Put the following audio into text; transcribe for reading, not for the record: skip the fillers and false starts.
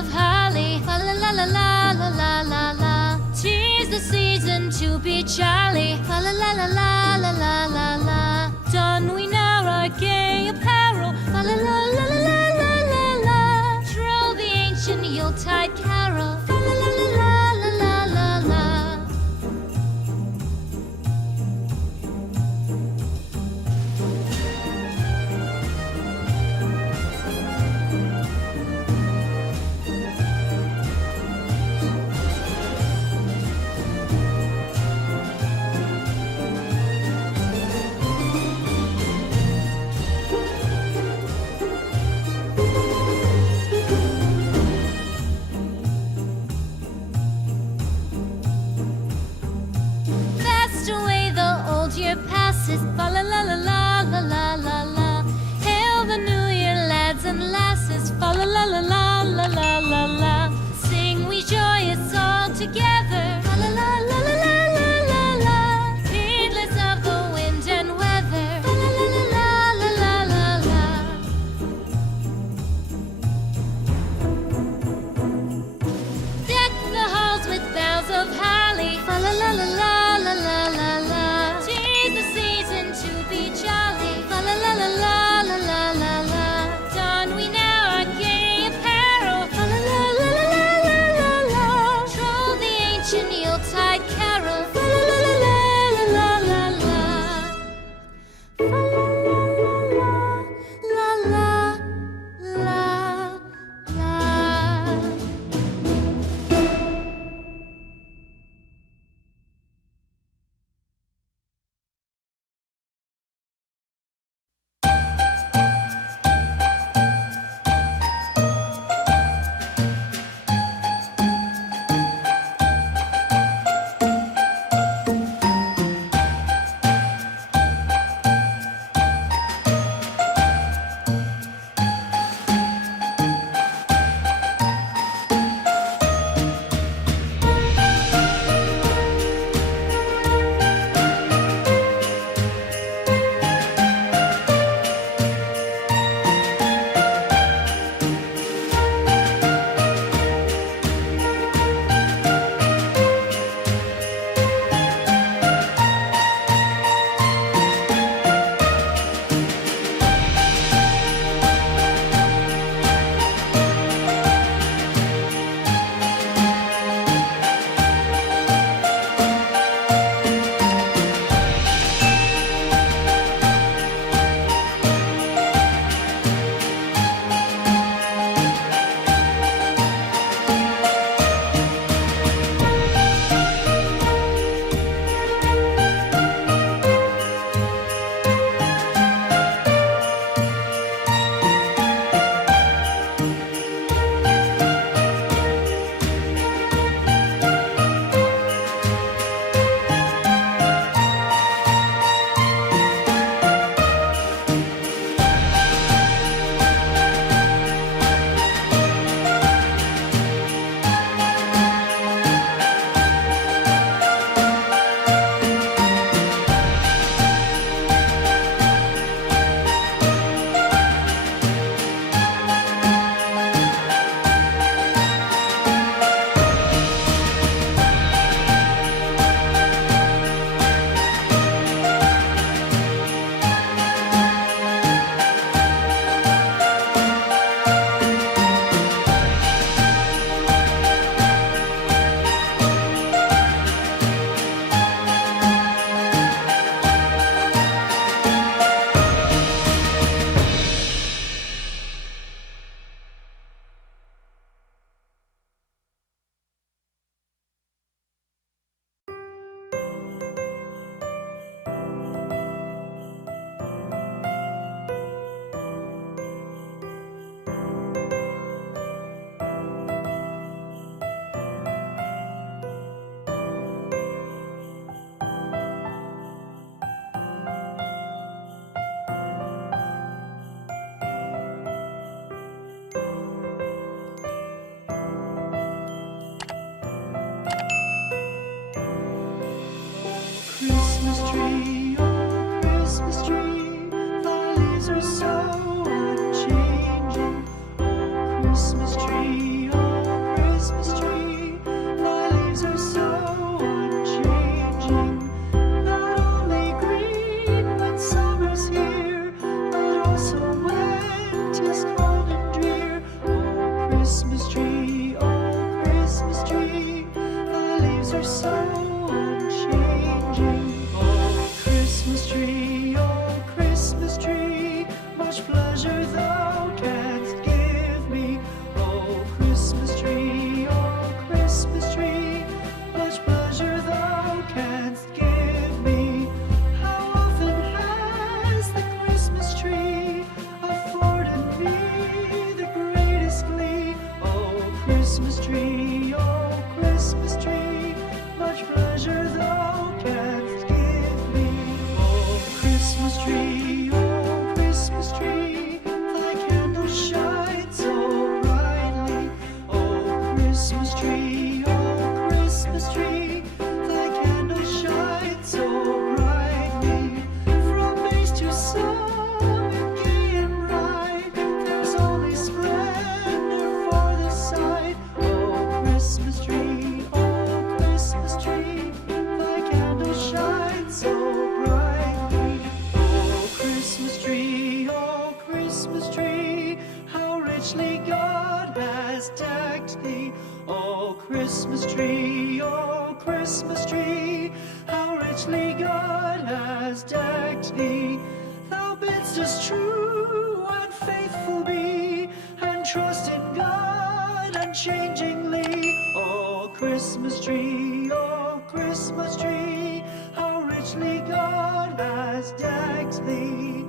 of holly, fa la la la la la la la la. 'Tis the season to be jolly, fa la la la la la la la la. Don we now our gay apparel, fa la la la la la la la la. Troll the ancient Yuletide carol, fa la la la la la la la la. tree, oh Christmas tree, thy leaves are so unchanging. Oh Christmas tree, much pleasure thou canst give me. Oh Christmas tree, much pleasure thou canst give me. How often has the Christmas tree afforded me the greatest glee. Oh Christmas tree, much pleasure thou canst give me. Oh Christmas tree, thy candles shine so brightly. Oh Christmas tree, thy candles shine so brightly. From base to summit, gay and bright, there's only splendor for the sight. Oh Christmas tree, thy candles shine so brightly. Oh Christmas tree, how richly God has decked thee. Oh Christmas tree, how richly God has decked thee. Thou bidst us true and faithful be, and trust in God unchangingly. Oh Christmas tree, how richly God has decked thee.